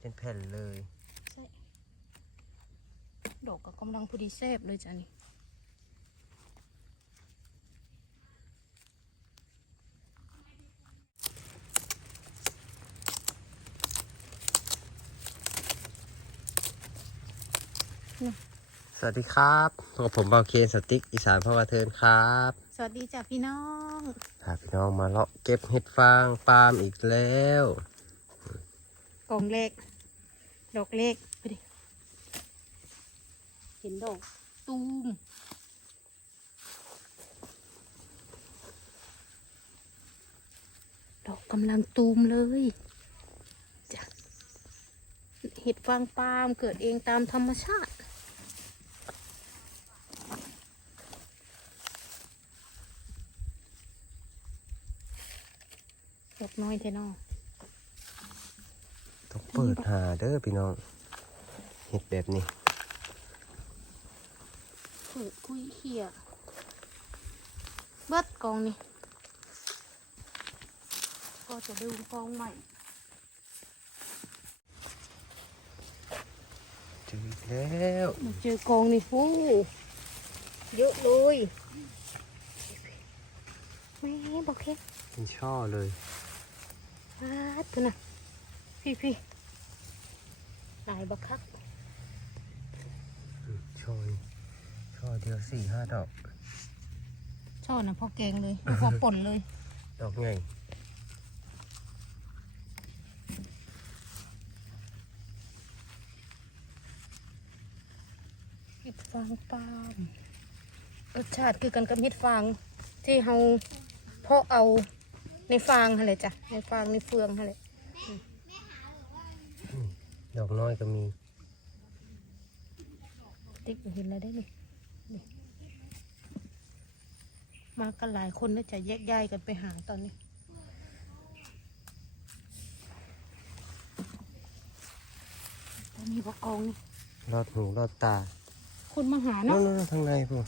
เป็นแผ่นเลยใช่ดอกก็กำลังพอดีแซบเลยจ้ะนี่สวัสดีครับพบกับผมเบาเคนสติ๊กอีสานพ่อกระเทินครับ สวัสดีจ้ะพี่น้องพาพี่น้องมาเลาะเก็บเห็ดฟางปาล์มอีกแล้วกล่องเล็ก ดอกเล็กไปดิเห็นดอกตูมดอกกำลังตูมเลยจ้ะเห็ดฟางปาล์มเกิดเองตามธรรมชาติดอกน้อยเทนอ ปิดหาเด้อพี่น้องเห็ดแบบนี้เปิดคุยเขี่ยเบิดกองนี่ ก็จะดูกองใหม่เจออีกแล้วมาเจอกองนี่โอ้เยอะเลยแม่บอกแค่เป็นช่อเลยปาดเถอะนะพี่พี่ห ลายบักคักอืมช่อนี่ช่อเดียวสี่ห้าดอก ช่อนะพอแกงเลย พอป่นเลย ดอกใหญ่เห็ดฟางปาล์มรสชาติคือกันกับเห็ดฟางที่เฮาเพาะเอาในฟางอะไรจ้ะในฟางในเฟืองอะไร ดอกน้อยก็มี ติ๊กเห็นแล้วได้นี่นี่มากันหลายคนน่าจะแยกย้ายกันไปหาตอนนี้ ตอนนี้บอกกองนี่รอดหูรอดตา คนมาหาโน่เนาะนๆทางในพวก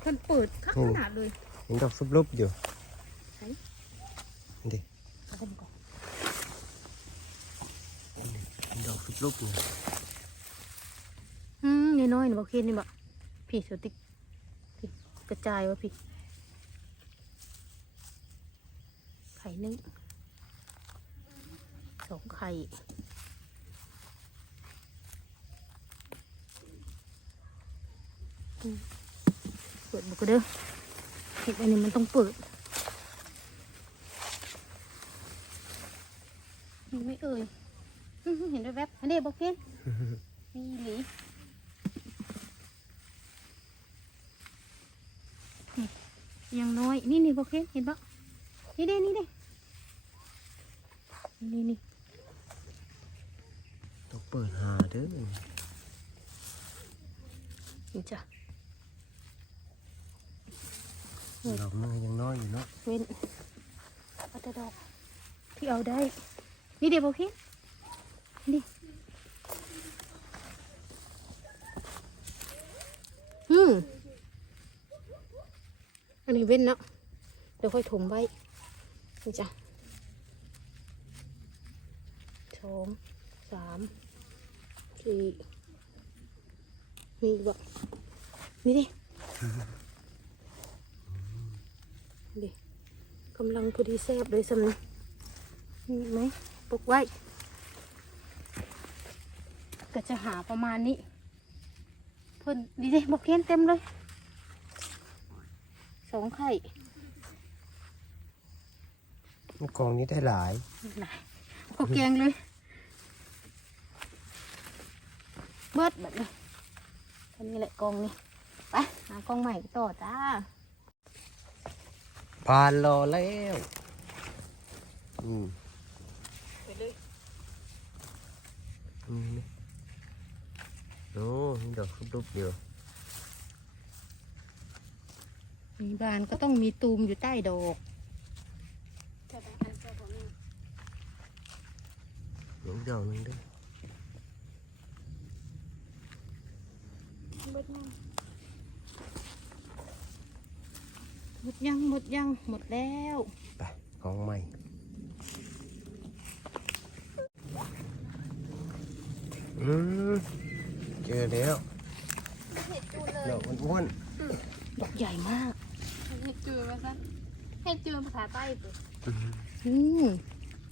เพิ่นเปิดคักขนาดเลยเห็นดอกซุบลุบอยู่ไหนนี่ดิเอาเพิ่นก่อน เห็นดอกซุบลุบอยู่อืมนี่น้อยๆนี่บอกเคนนี่บอกพี่สติกพี่กระจายวะพี่ ไข่นึ่งสองไข่เปิดบุกเด้อเห็ดอันนี้มันต้องเปิด ไม่เอ่ย เห็นด้วยแวบอันนี้บอกเกนมีหลีนี่ยังน้อย นี่นี่บอกเกนเห็นปะนี่เด้นี่เด้นี่นี่ต้องเปิดหาเด้อนี่จ้ะดอกมันก็ยังน้อยอยู่เนาะเว้นเอาแต่ดอกที่เอาได้ นี่เดี๋ยวบอกเกน นี่อืมอันนี้เว้นเนาะเดี๋ยวค่อยถมไว้ นี่จ้ะสองสามสี่มีอีกบ่นี่ดิดิกำลังพอดีแซบเลยสำนึกมีอีกไหมปลุกไว้ ก็จะหาประมาณนี้ เพิ่นดีดิบอกเขียนเต็มเลยสองไข่กองนี้ได้หลายหลายก็แกงเลย เบิดแบบนี้อันนี้แหละกองนี่ไปหากองใหม่ต่อจ้าพานรอแล้วอืมไปเลยอืม โอ้มีดอกซุบลุบอยู่มีบานก็ต้องมีตูมอยู่ใต้ดอกหนึ่งดอกหนึงเด้วยหมดยังหมดยังหมดแล้วไปกองใหม่อืม เจอแล้วเห็ดจูเลยดอกอ้วนดอกใหญ่มากเห็ดจูมาซะเห็ดจูภาษาใต้ปุ๊อืม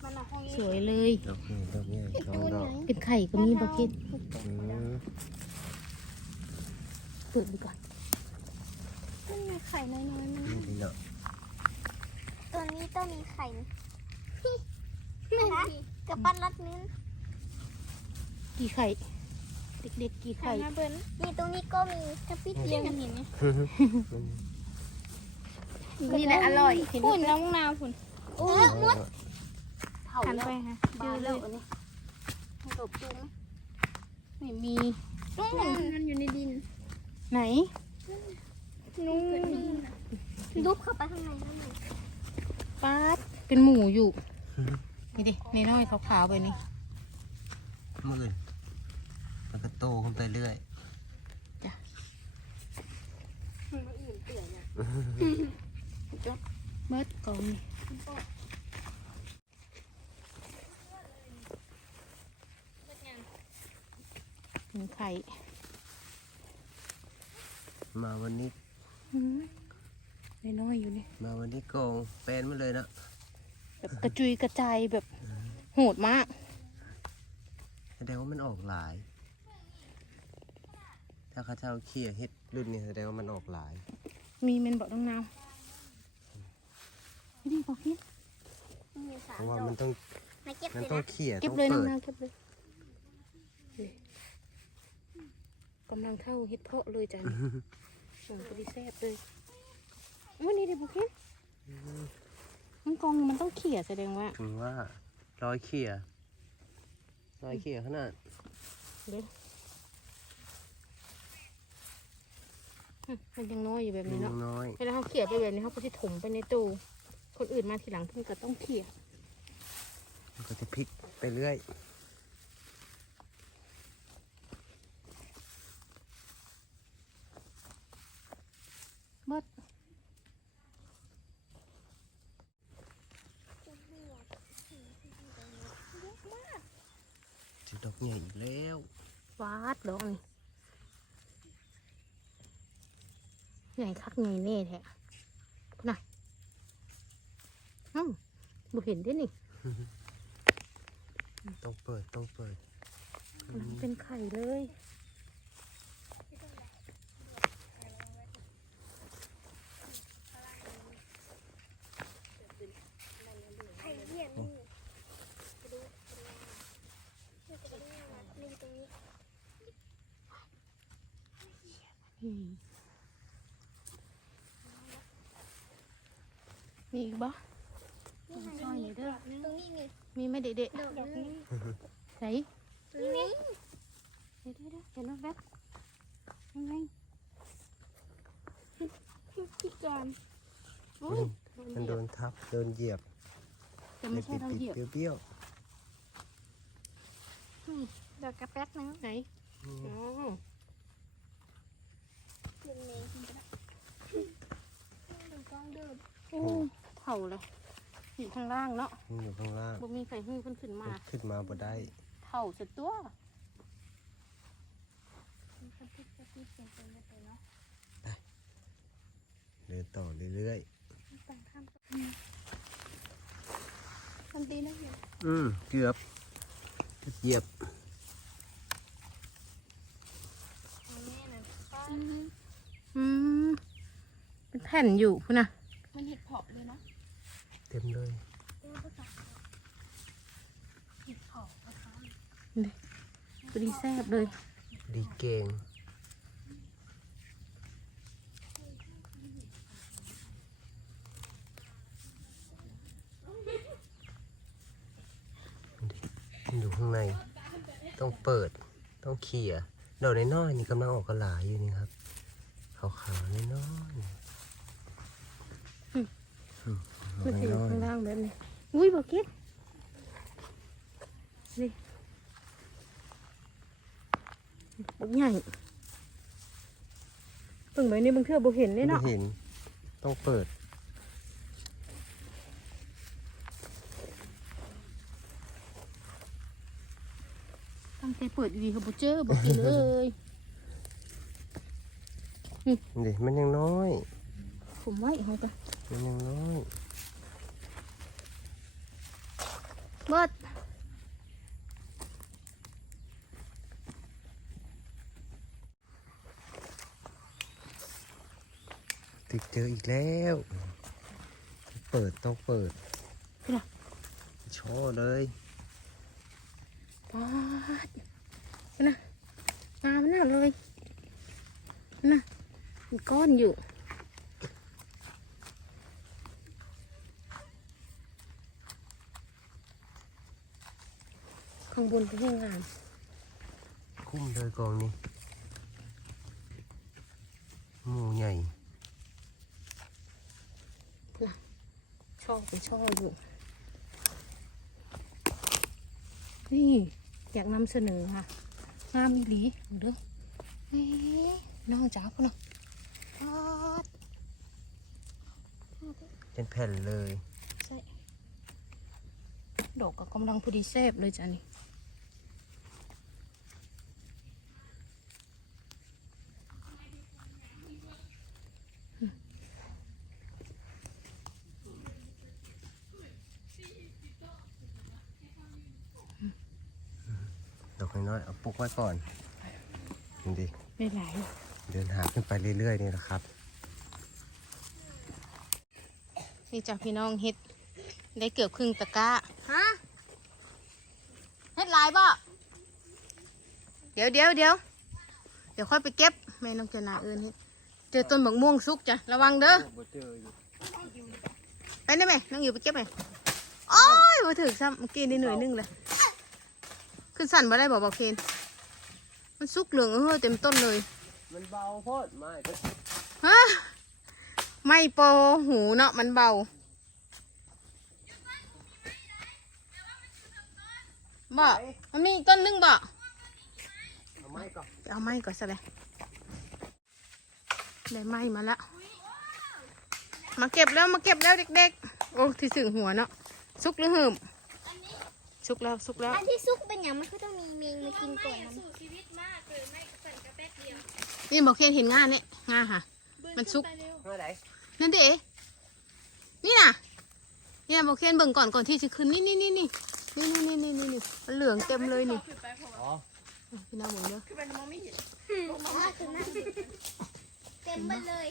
มันเอาห้องสวยเลยๆดอกนี้ดอกนี้สองดอกเป็นไข่ก็มีบอกกินอืมเปิดดูก่อนมันมีไข่น้อยๆมันนี่ดีเนาะตัวนี้ต้องมีไข่นะนะกับปั้นรัดนิ้นกี่ไข่ เด็กๆกี่ไข่ไข่นะเบิ้ลนี่ตรงนี้ก็มีกระปิดเลี้ยงกันเห็นไหมนี่แหละอร่อยเห็นไหมฝุ่นน้องนาวฝุ่นโอ้ยมดเผาแล้วฮะเจอเลยอันนี้ตบจูไหมไม่มีนู่นมันอยู่ในดิน ไหนนู่นลุบเข้าไปข้างในนั่นเองป๊าดเป็นหมูอยู่นี่ดิในน้อยๆขาวๆไปนี่หมื่น แล้วก็โตขึ้นไปเรื่อยมันอื่นเปลี่ยนอะเบิดกองนี่เป็นไข่มาวันนี้อืมในน้อยๆอยู่นี่ มาวันนี้กองแปลนมาเลยนะแบบกระจุยกระจายแบบโหดมากแสดงว่ามันออกหลาย ถ้าเข้าเจ้าเขี่ยเฮ็ดรุ่นนี้แสดงว่ามันออกหลาย มีเมนบอกน้องนาวไม่ดีบอกกินมีสาเพมราะว่าดอมักนต้องมาเก็บมันเลยต้องนะเขี่ยเก็บต้องเลยน้องเปิดนาวเก็บเลยนี่กำลังเข้าเฮ็ดเพาะเลยจ้ะนี่หอมพอดีแซ่บเลยวันนี้ดิบอกกินมันกองมันต้องเขี่ยแสดงว่า ถึงว่าร้อยเขี่ยร้อยเขี่ยขนาดเดี๋ยว มมันยังน้อยอยู่แบบนี้ยัเนาะงน้อยเวลาเขาเขี่ยไปแบบนี้เขาก็จะถมไปในตู้คนอื่นมาทีหลังเพิ่งก็ต้องเขี่ยมันก็จะพลิกไปเรื่อยเบิดจะดอกใหญ่อีกแล้ววาดดอกนี่ให ญ่คักใหญ่แน่แท้น่ะอืมบุเห็นได้นี่ ต้องเปิดต้องเปิดมันเป็นไข่เลย ไข่เหี้ยนี่ไปดูไปดูไปดูนี่ตรงนี้ มมีอีกบ่นี่ไงซอยนี่เด้อตรงนี้นี่มีไหมเด็กดอกนึงๆใส่ตรงนี้เดี๋ยวเดี๋ยวเดี๋ยวเห็นแล้วแวบยังไงพี่จอนโอ้ยมันโดนทับโดนเหยียบแต่เลไม่ยใช่ติดเราติดเหยียบเบี้ยวดอกกระแป๊กนึงไหนๆอืมอ๋อดึงเมย์ขึ้นไปแล้วดึงกล้องเดินโอ้ เท่าเลยอยู่ข้างล่างเนาะมันอยู่ข้างล่างบ่มีใครหื้อเพิ่นขึ้นมามันขึ้นมาบ่ได้เท่าสุดตัวมันกระพริบกระพริบเปลี่ยนเป็นไปเนาะเดินต่อเรื่อยต่างข้ามมันตีนะเห็นๆอืมเกือบเหยียบแม่น่ะอืมเป็นแผ่นอยู่พุ่นน่ะมันเห็ดเพาะเลยนะเต็มเลยเห็ดเพาะนะคะพอดีแซ่บเลย ดีเก่งมันอยู่ข้างใน ต้องเปิด ต้องเขี่ยดอกน้อยๆนี่กำลังออกกระหลาอยู่นี่ครับ ขาวๆน้อยๆอืมด มันอกจะอยู่น้อยข้างล่างแบบนี้อุ้ยบอกกิดนี่บุกใหญ่เพิ่งไปนี่บางเทื่อบ่เห็นๆเลยไม่เนาะเห็น ต้องเปิดทตั้งใจเปิดดีเขาบ่เจอบ่กินเลยนี่มันยังน้อย ผมไว้เขาก็มันยังน้อย เบิดติดเจออีกแล้ว เปิดต้องเปิดโชว์เลยปาดนะงามน่าเลยนะมีก้อนอยู่ ข้างบนก็ยังงาม คุ้มเลยกองนี้หมูใหญ่ช่อเป็นช่ออยู่ นี่อยากนำเสนอค่ะ งามอีหลีเอาเด้อเอ๊ะน้องจ๋าพ่อเนาะปาดเป็นแผ่นเลยใช่ ดอกก็กำลังพอดีแซ่บเลยจ้ะนี่ดอกน้อยๆเอาปลูกไว้ก่อนนี่ดิไม่ไหลเดินหาขึ้นไปเรื่อยๆนี่แหละครับ นี่จ้ะพี่น้องเฮ็ดได้เกือบครึ่งตะกร้า ฮะเฮ็ดหลายบ่เดี๋ยวเดี๋ยวเดี๋ยวเดี๋ยวค่อยไปเก็บแม่น้องเจนาเอินเฮ็ดเจอต้นบักม่วงสุกจ้ะระวังเด้อไปได้ไหมน้องอยู่ไปเก็บไหมโอ้ยมาถึงซ้ำเมื่อกี้นี่หน่วยหนึงเลยขึ้นสั่นมาได้บอกบอกเคนมันสุกเหลืองเออเต็มต้นเลย มันเบาโพดไม่ฮะไม่โปรหูเนาะมันเบา บ่มันมีอีกต้นนึงบ่เอาไม้ก่อนไปเอาไม้ก่อนซะเลยได้ไม้มาแล้วมาเก็บแล้วมาเก็บแล้วเด็กๆ โอ้ที่สึงหัวเนาะสุกหรือหืมสุกแล้วสุกแล้วอันที่ซุกเป็นอย่างมันก็ต้องมีเมงมากินก่อนมันนี่บอกเคนเห็นง่านี่ง่าค่ะ มันสุกเมื่อไหร่นั่นเด้นี่น่ะเนี่ยบอกเคนเบิ่งก่อนก่อนที่จะขึ้นนี่นี่นี่นี่ นี่นี่นี่นี่นี่มันเหลืองเต็มเลยนี่อ๋อพี่น้าเบิ่งเด้อว่าคือนั่นเต็มไปเลย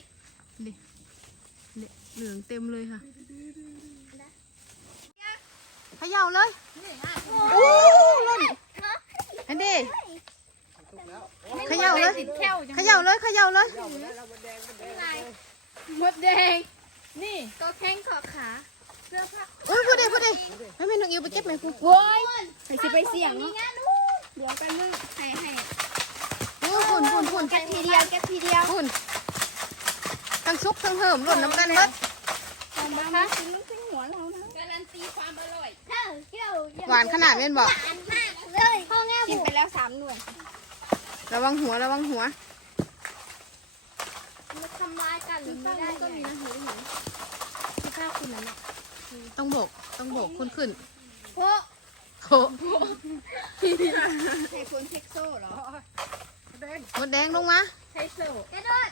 นี่นี่เหลืองเต็มเลยค่ะเขย่าเลยโอ้ล่นอันนี้เขย่าเลยเขย่าเลยเขย่าเลยหมดแดง นี่ก็แข้งขอขา เสื้อผ้าโอ้ยพูดดิพูดดิไม่เป็นน้องอิวไปเก็บไหมพูดโว้ยใส่สิไปเสี่ยงเนาะเดี๋ยวกันนึงให้ให้โอ้ยพุ่นพุ่นพุ่นแกะทีเดียวแกะทีเดียวพุ่นทั้งซุกทั้งเหิมหล่นน้ำกันเบิดทำมามาถึงถึงหัวเรานะการันตีความอร่อยเที่ยวเที่ยวหวานขนาดเม่นบอกหวานมากเลยพ่อแง่กินไปแล้วสามหน่วยระวังหัวระวังหัวมันทำลายกันหรือไม่ได้ก็มีนะหูหนูที่ข้าวคุณนั่นแหละ ต้องโบก ต้องโบกขึ้นขึ้นโอ้โหใช้คนเทคโซ่เหรอมดแดงลงมาใช้โซ่กระโดด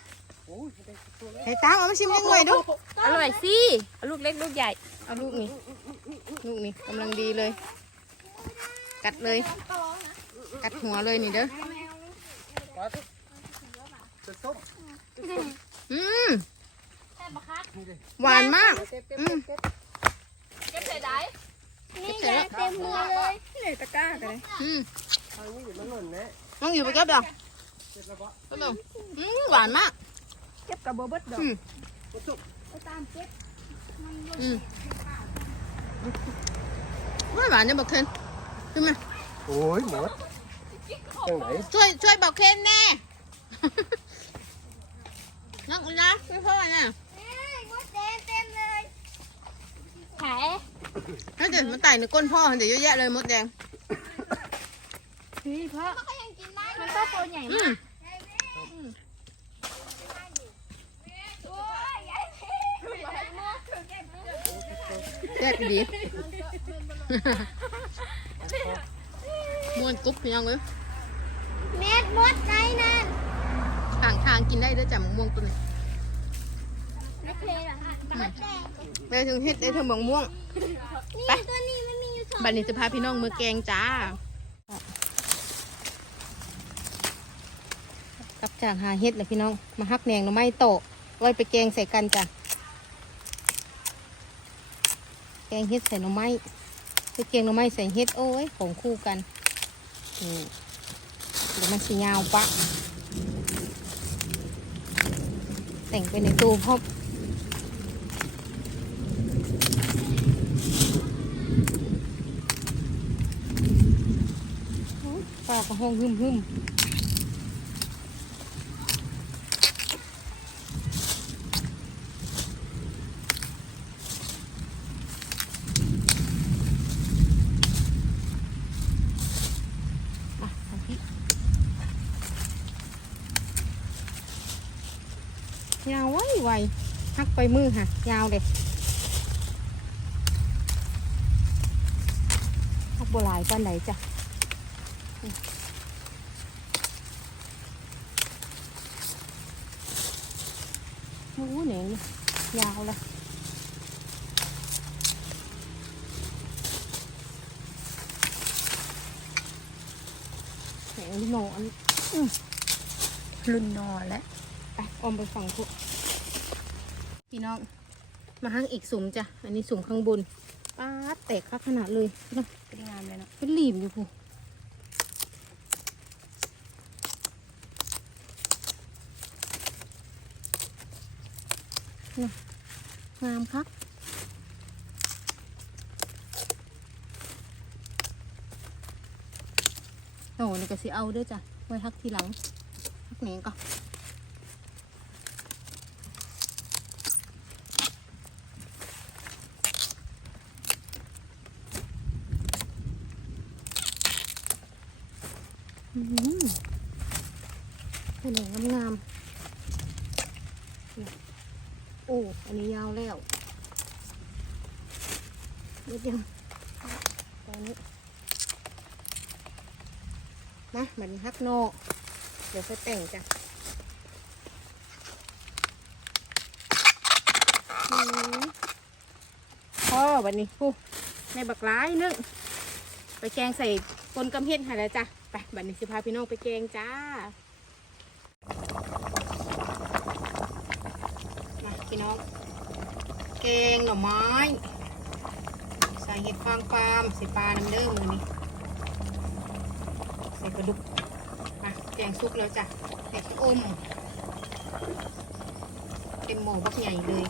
ไอ้ตั้งเอามาชิมยังหน่อยดูอร่อยสิเอาลูกเล็กลูกใหญ่ เอาลูกนี้ ลูกนี้กำลังดีเลย กัดเลย กัดหัวเลยนี่เด้อจะต้มอืมหวานมาก อืมเก็บ ใส่ได้นี่ไงเต็มมือเลยเลยตะกร้ากันเลยอืมทางนี้เดี๋ยวมันหล่นนะน้องอยู่ไปเก็บเดี๋ยวเสร็จแล้วปะก็ต้องอืมหวานมากเก็บกับโบเบิร์ตดอกอืมตามเก็บอืมไม่หวานจะบอกเคนขึ้นมาโอ้ยหมดจังไหนช่วยช่วยบอกเคนแน่น้องอุลาช่วยพ่อน่ะเอ้ยมดแดงเต็มเลยแผล ถ้าเดี๋ยวมันไต่ในก้นพ่อเดี๋ยวเยอะแยะเลยมดแดงนี่พ่อมันก็ยังกินได้มันก็โตใหญ่อืมามกโอ้ยยายเพ่ยายมากแซ่บดีม่วนกรุ๊บพี่น้องเอ้ยเม็ดมดใจนั่น ทางทางกินได้เด้อจ้ะมะม่วงตัวนี้ไม่เพล เหรอคะมดแดงแม่ถึงเฮ็ดได้เธอมะม่วง ไป ตัวนี้มันมีอยู่สองบัดนี้จะพาพี่น้องมือแกงจ้า กลับจากหาเฮ็ดเลยพี่น้อง มาฮักแหนงหน่อไม้โตะไว้ไปแกงใส่กันจ้ะ แกงเฮ็ดใส่หน่อไม้ไปแกงหน่อไม้ใส่เฮ็ดโอ้ยของคู่กันนี่เดี๋ยวมันสียาวปะแต่งไปในตู้พบปลา กระห้องหึมหึมอะเอาพี่ยาวไว้ไวหักไปมือค่ะ ยาวเลยหักบัวลายปานไหนจ้ะ โอ้โหเหนงยาวเลยแหนงหนอนรุ่นนอนแล้วไปออมไปฝั่งพวกพี่น้อง มาห้างอีกสุ่มจ้ะ อันนี้สุ่มข้างบนป้าดแตกคักขนาดเลยพี่น้องเป็นงามเลยเนาะเป็นหลีมอยู่พู งามคักโอ้นี่ก็สิเอาด้วยจ้ะ ไว้ทักทีหลังทักแหนงก่อนอืมเป็นแหนงงามๆนี่โอันนี้ยาวแล้วนิดเดียวตอนนี้นะเหมือนฮักโน เดี๋ยวค่อยแต่งจ้ะพ่อวันนี้ผู้ในบักร้ายนึงไปแกงใส่ปนกำเฮ็ดหาแล้วจ้ะ ไปบัดนี้สิพาพี่น้องไปแกงจ้า มา พี่น้อง แกงหน่อไม้ ใส่เห็ดฟางปาล์มใส่ปลาน้ำเด้อมือนี้ใส่กระดูกมาแกงซุปแล้วจ้ะใส่ขี้อมเต็มหม้อบักใหญ่เลย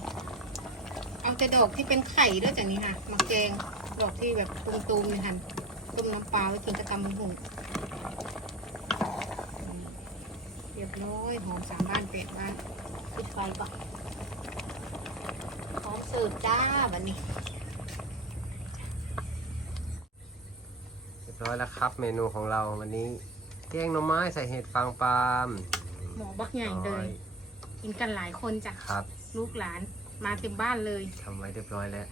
เอาแต่ดอกที่เป็นไข่ด้วยจ้ะนี่ค่ะ มาแกงดอกที่แบบตุมๆนี่ค่ะต้มน้ำปลาไว้กินกระตำมะฮุงเรียบร้อยหอมสามบ้านเป็ดบ้านปิดไฟก่อน พร้อมเสิร์ฟจ้าวันนี้เรียบร้อยแล้วครับ เมนูของเราวันนี้ แกงหน่อไม้ใส่เห็ดฟางปาล์มหมอบักใหญ่เลย กินกันหลายคนจ้ะครับ ลูกหลานมาเต็มบ้านเลยทำไว้เรียบร้อยแล้ว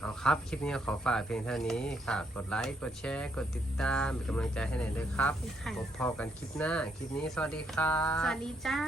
เอาครับคลิปนี้ขอฝากเพียงเท่านี้ฝากกดไลค์กดแชร์กดติดตามเป็นกำลังใจให้หน่อยด้วยครับเป็นไข่พบพอกันคลิปหน้า คลิปนี้สวัสดีครับ สวัสดีจ้า